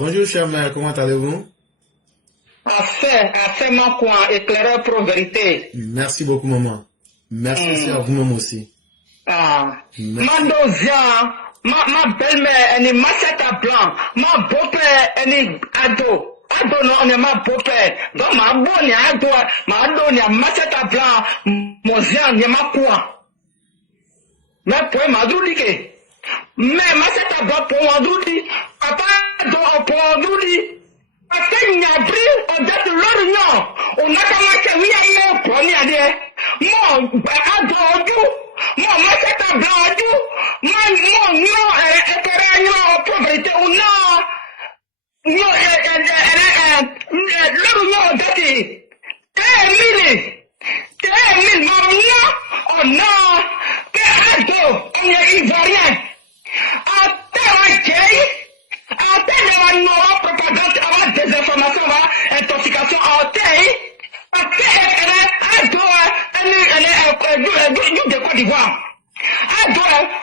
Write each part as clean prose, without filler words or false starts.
Bonjour, cher mère, comment allez-vous? Assez mon coin, éclaireur pro vérité. Merci beaucoup, maman. Merci aussi à vous-même aussi. Ma dozia, ma belle-mère, elle est machette blanc. Ma beau-père, elle est ado. Ado non, on est ma beau-père. Donc ma bonne est ado, ma ado est machette blanc. Mon zia, n'est ma quoi. Mais pour ma doudike. Mais machette blanc pour ma doudi. Papa, pour ma doudi. Parce qu'il y a pris, on dit l'orion, on a commencé à venir pour y aller. Moi, moi, c'est un blanc, pauvreté, l'orion, dit, 1000, oh non, on est ivoirien. Propagande, désinformation, intoxication, de Côte d'Ivoire.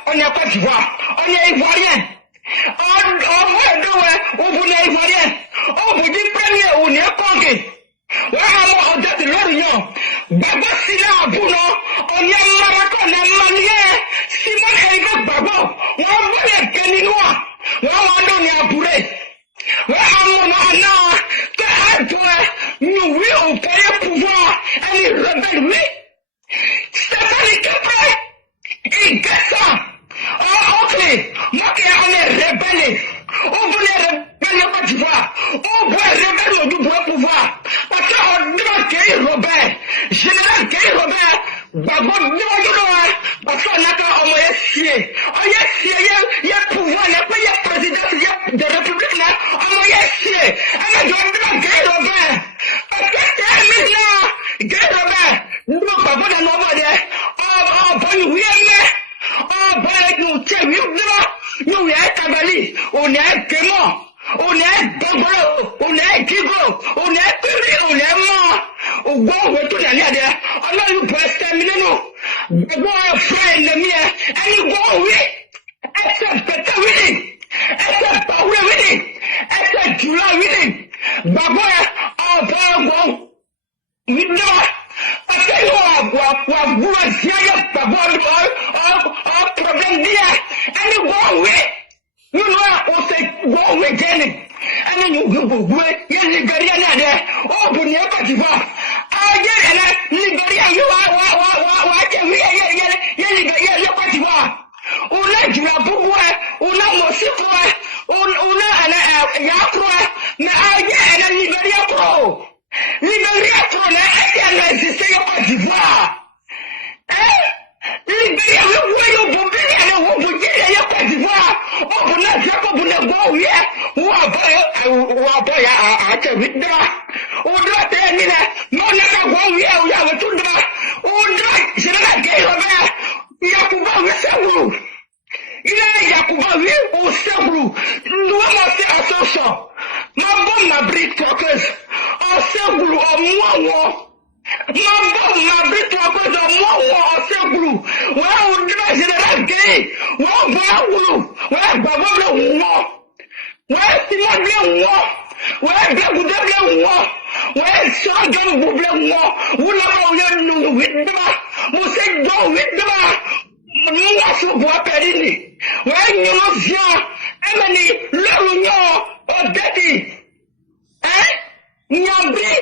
On est Côte d'Ivoire. On est ivoirien. On vous est ivoirien. On vous dit premier, on est congé. On dit l'Orient. Babo Sina Abouno. On est Marocain, on est Malien. Simon Eric Babo. On est Keninois. On est Abouré. Nous, oui, on peut pouvoir aller rebelle, oui. Stéphane Capre, il descend. Ok, moi qui on est rebelle. On voulait rebelle Côte d'Ivoire. On voulait rebelle au double pouvoir. Parce qu'on doit qu'il Robert. Général qu'il Robert. Babon, parce qu'on a pas envoyé chier. On y a chier, il y a pouvoir, il y a pas, il y a président, il y a des républiques là. On y a chier. On a doit qu'il Robert. Parce que c'est un million. Qu'il Robert. Nous, babon, dans nos modes. Oh, bon, oui, mais. Oh, bon, nous, tiens, nous, y a Cavali. On est Clément. On est Gogolo, on est Gigo, on est Puri, on est mort. Au bon, on est tout l'année. On a eu pour exterminer nous. Bon, frère, ennemi, et nous, bon, oui. Est-ce que c'est oui? Est-ce que pas oui? Est-ce que tu l'as oui? Babo, on va bon. Oui, non. Parce que nous, on va dire, problème d'hier. Et nous, bon, oui. Nous, on s'est bon week-end. Et nous, il y a les Libériens là. Oh, vous n'avez pas du vent. Ah, il y a les Libériens, il y a pas du vent. On a du labouroué, on a aussi on a Yakroé, mais il y a les Libériens pro. Libériens pro, il y a les essais, il n'y a pas du vent. Libéria, vous vous dites, il y a pas d'Ivoire. Oh, vous n'avez pas de bon, oui, ou à on doit terminer. Non, il y a pas bon, oui, ou à tout droit. On doit, je ne l'ai pas Robert. Il y a pouvoir, oui, c'est vous. Il y a pouvoir, oui, ou c'est vous. Nous, on a fait un sauson. Ma bonne, ma brique, troqueuse. En c'est vous, en moi. Ma brique troqueuse, en moi, en c'est vous. Ouais, on doit, général gay. Ouais, on va, ouais, bah, ouais, Simon bien moi. Ouais, bien vous devez moi. Ouais, ça donne vous blé moi. Vous l'avez nous 8 demain. Vous savez donc 8 demain. Nous sommes bois périni. Ouais, nous viens. Emily, l'union, au défi. Hein? Nyambri,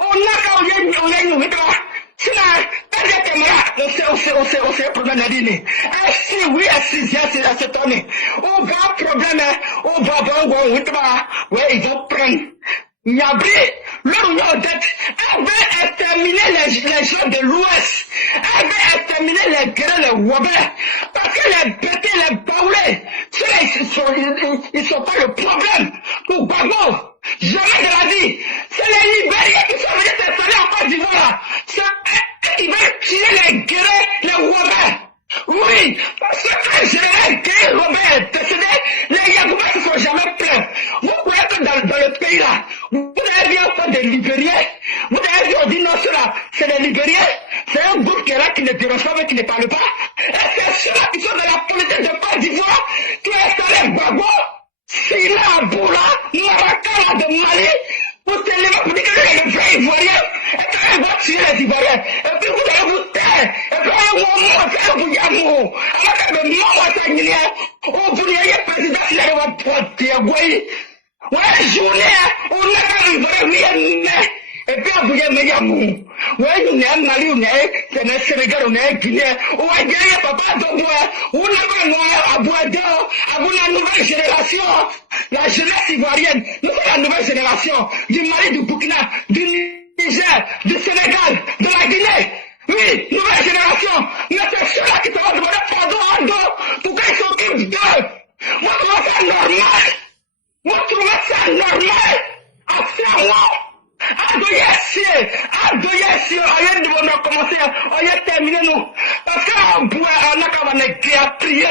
on a qu'à on a nous 8 demain. C'est là, pas de caméra, on sait, problème à dîner. Si oui, à cette année, on va problème, on va voir, ouais, ils vont prendre. Nyabri, l'Union dette, elle veut exterminer les gens de l'Ouest, elle veut exterminer les guerres, les wabais, parce que les bêtés, les baoulés, ceux-là, ils sont pas le problème. Pour Babo, jamais de la vie, c'est les Libériens qui sont venus s'installer en Côte d'Ivoire. Ils veulent tuer les guerres, les wabais. Oui, parce que quand j'ai été Robert décédé, les Yagoubas ne se sont jamais plaints. Vous croyez que dans le pays là, vous avez bien fait des Libériens, vous avez vu, on dit non, cela, c'est des Libériens, c'est un groupe qui est là, qui ne dérange pas, mais qui ne parle pas. Et c'est ceux-là qui sont de la politique de Côte d'Ivoire, qui ont installé Gbagbo. Sina Boula, Marakala de Mali, vous tenez vous dites que les vrais Ivoiriens, et puis vous tuez les Ivoiriens, et puis vous allez vous taire, et puis vous yamou, avec le mort sanguinaire, au bout de président, il a le porter, ouais, journée, on n'a pas eu vrai, et puis vous avez yamou. Ouais, on est Mali, on est Sénégal, on est Guinée, on a gagné papa de moi, on a gagné à Boisdor, à la nouvelle génération, la jeunesse ivoirienne, nous sommes la nouvelle génération du Mali, du Burkina, du Niger, du Sénégal, de la Guinée. Oui, nouvelle génération, mais c'est ceux-là qui se vont demander pardon en dos pour qu'ils s'occupent d'eux. Moi, je trouve ça normal. Moi, je trouve ça normal. À moi. Adoyesi, rien de bon a commencé, on y a terminé nous. Parce qu'on a prié.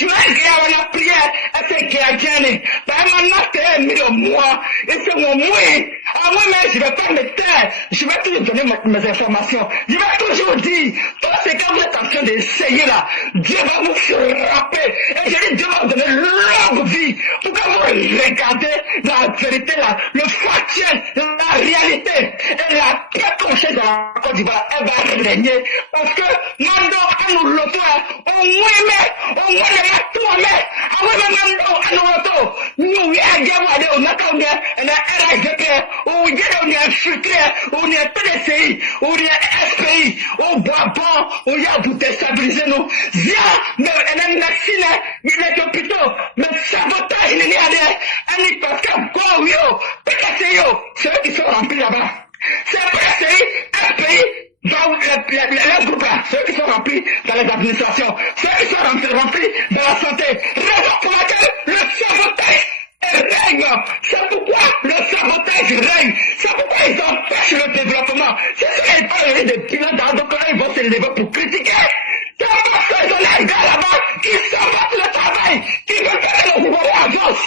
On a prié, et c'est qui a gagné. Maintenant, c'est moi, et c'est moi. À moi-même, je ne vais pas me taire. Je vais toujours donner mes informations. Je vais toujours dire, tout ce que vous êtes en train d'essayer là, Dieu va vous frapper. Et je dis, Dieu va vous donner longue vie pour que vous regardez la vérité là, le factuel, la réalité et la paix consciente de la Côte d'Ivoire, elle va régner. Parce que, Mando, à nous l'auto, on moins les matouamés, à nous l'auto, nous, on a quand même un RHDP, on est infiltré, on est PDCI, on est SPI, on boit bon, on y a pour déstabiliser nous. Zia, mais elle est médecine, il est hôpital, mais sabotage, il est allé, parce que, go, yo, PDCI, c'est eux qui sont remplis là-bas. C'est PDCI, SPI, dans les groupes là, ceux qui sont remplis dans les administrations, ceux qui sont remplis dans la santé, raison pour laquelle le sabotage règne. C'est pourquoi le sabotage règne. C'est pourquoi ils empêchent le développement. C'est ça qu'ils parlent des bilans dans le ils vont se lever pour critiquer. C'est parce qu'ils ont les gars là-bas qui sabotent le travail, qui veulent faire les Ivoiriens à Jos.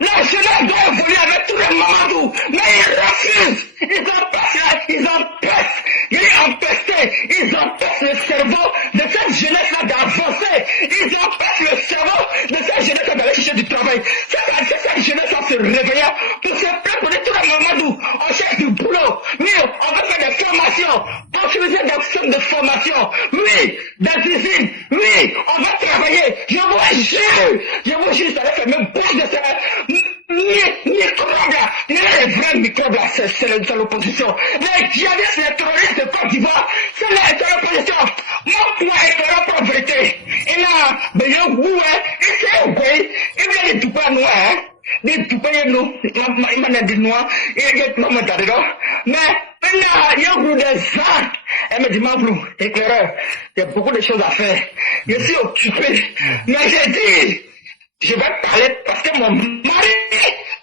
La jeunesse doit évoluer avec tous les Mamadou, mais ils refusent. Ils empêchent le cerveau de cette jeunesse-là d'avancer. Ils empêchent le cerveau de cette jeunesse-là d'aller chercher du travail. C'est cette jeunesse-là se réveiller pour se préparer tous les Mamadou. On cherche du boulot. Oui, on veut faire des formations. Construire des centres de formation. Oui, des usines. Oui, on va travailler. Je vous jure, ça va faire même plus de ça. Microbes là, les vrais microbes là, c'est l'opposition. Les djihadistes, les terroristes de Côte d'Ivoire, c'est l'opposition. Moi, est la pauvreté. Et là, ben, il s'est oublié, il vient de tout pas noir, hein. Des tout pas nous, il m'a dit noir, il y a des moments dedans. Mais, là, il y a beaucoup de ça. Elle me dit, Mamblou, éclaireur, il y a beaucoup de choses à faire. Je suis occupé. Mais j'ai dit, je vais parler parce que mon mari,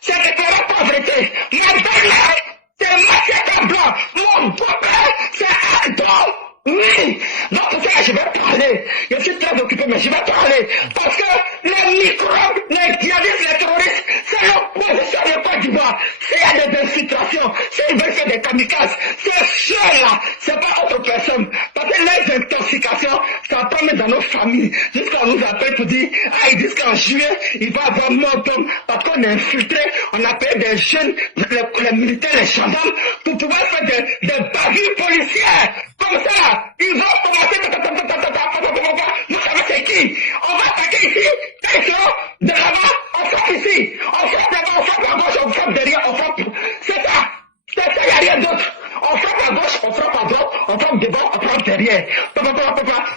c'est déclaré pauvreté. Ma belle-mère, c'est Massacre Blanc. Mon beau-père, c'est Aldo. Oui. Donc, pour ça, je vais parler. Je suis très occupé, mais je vais parler. Parce que les microbes, les djihadistes, les terroristes, c'est l'opposition de Côte d'Ivoire. C'est des infiltrations. C'est ils veulent faire des kamikazes. C'est ceux-là. C'est pas autre personne. Parce que les intoxications, ça prend même dans nos familles. Jusqu'à nous appelle pour dire, ils disent qu'en juillet, il va y avoir mort d'hommes. Parce qu'on est infiltré, on appelle des jeunes, les militaires, les gendarmes, pour pouvoir faire des bavures policières. Comme ça, ils vont commencer, vous savez c'est qui? On va attaquer ici, attention, de là-bas, on frappe ici, on frappe là-bas, on frappe à gauche, on frappe derrière, on frappe, c'est ça, il n'y a rien d'autre. On frappe à gauche, on frappe à droite, on frappe devant, on frappe derrière.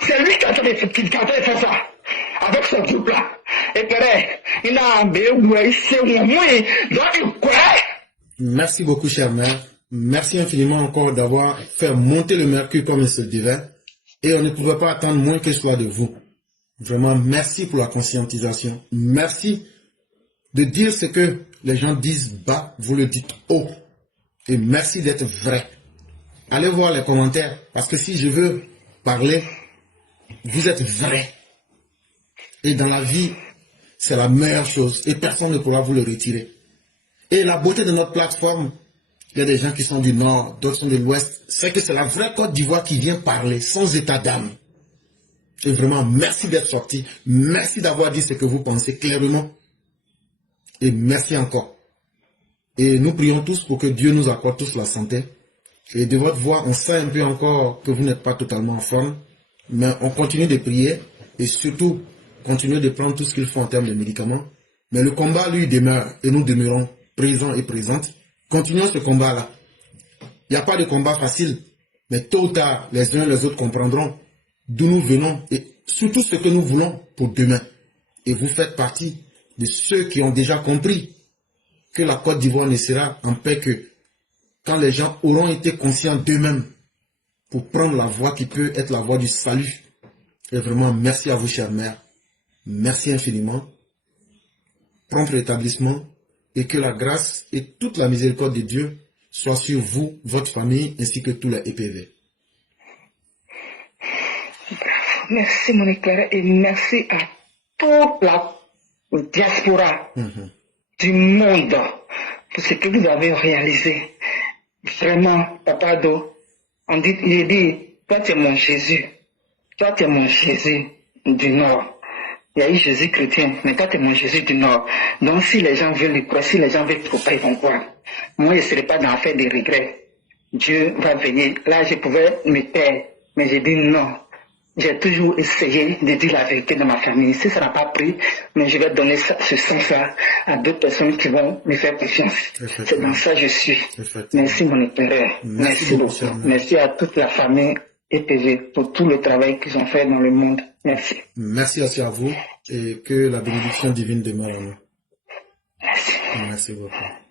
C'est lui qui a fait ça, avec ce groupe-là. Et puis, il a un béou, c'est moi, donc, quoi? Merci beaucoup, cher maire. Merci infiniment encore d'avoir fait monter le mercure comme il se devait. Et on ne pouvait pas attendre moins que cela de vous. Vraiment, merci pour la conscientisation. Merci de dire ce que les gens disent bas, vous le dites haut. Et merci d'être vrai. Allez voir les commentaires, parce que si je veux parler, vous êtes vrai. Et dans la vie, c'est la meilleure chose. Et personne ne pourra vous le retirer. Et la beauté de notre plateforme, il y a des gens qui sont du nord, d'autres sont de l'ouest. C'est que c'est la vraie Côte d'Ivoire qui vient parler, sans état d'âme. Et vraiment, merci d'être sorti. Merci d'avoir dit ce que vous pensez clairement. et merci encore. Et nous prions tous pour que Dieu nous accorde tous la santé. Et de votre voix, on sait un peu encore que vous n'êtes pas totalement en forme, mais on continue de prier et surtout continuer de prendre tout ce qu'il faut en termes de médicaments. Mais le combat, lui, demeure et nous demeurons présents et présentes. Continuons ce combat-là. Il n'y a pas de combat facile, mais tôt ou tard, les uns et les autres comprendront d'où nous venons et surtout ce que nous voulons pour demain. Et vous faites partie de ceux qui ont déjà compris que la Côte d'Ivoire ne sera en paix que quand les gens auront été conscients d'eux-mêmes pour prendre la voie qui peut être la voie du salut. Et vraiment, merci à vous, chère mère. Merci infiniment. Prompt rétablissement et que la grâce et toute la miséricorde de Dieu soient sur vous, votre famille, ainsi que tous les EPV. Merci, mon éclaireur, et merci à toute la diaspora du monde pour ce que vous avez réalisé. Vraiment, Papa Do, il dit, toi tu es mon Jésus. Toi tu es mon Jésus du Nord. Il y a eu Jésus chrétien, mais toi tu es mon Jésus du Nord. Donc si les gens veulent le croire, si les gens veulent trop pas, ils vont croire. Moi, je ne serai pas dans l'affaire des regrets. Dieu va veiller. Là, je pouvais me taire, mais j'ai dit non. J'ai toujours essayé de dire la vérité dans ma famille. Si ça n'a pas pris, mais je vais donner ce sens-là à d'autres personnes qui vont me faire confiance. C'est dans ça que je suis. Merci mon éclaireur. Merci beaucoup. Merci à toute la famille EPV pour tout le travail qu'ils ont fait dans le monde. Merci. Merci aussi à vous et que la bénédiction divine demeure en nous. Merci. Merci beaucoup.